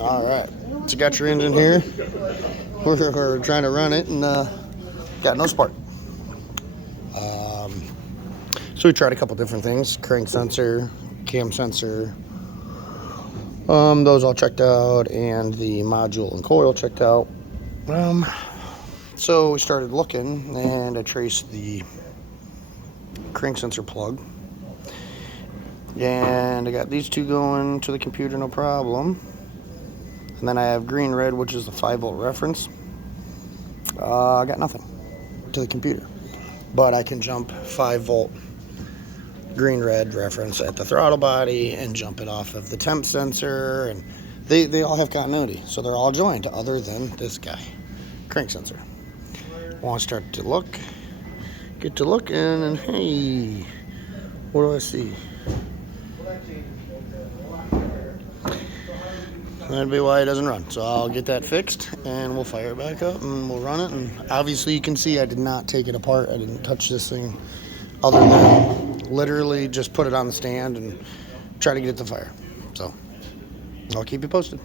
All right, so you got your engine here. We're trying to run it and got no spark. So we tried a couple different things: crank sensor, cam sensor. Those all checked out, and the module and coil checked out. So we started looking, and I traced the crank sensor plug, and I got these two going to the computer, no problem. And then I have green red, which is the 5-volt reference. I got nothing to the computer, but I can jump 5-volt green red reference at the throttle body and jump it off of the temp sensor, and they all have continuity, so they're all joined other than this guy, crank sensor. Want to start to look, get to looking, and hey, what do I see? That'd be why it doesn't run. So I'll get that fixed and we'll fire it back up and we'll run it. And obviously you can see I did not take it apart. I didn't touch this thing other than literally just put it on the stand and try to get it to fire. So I'll keep you posted.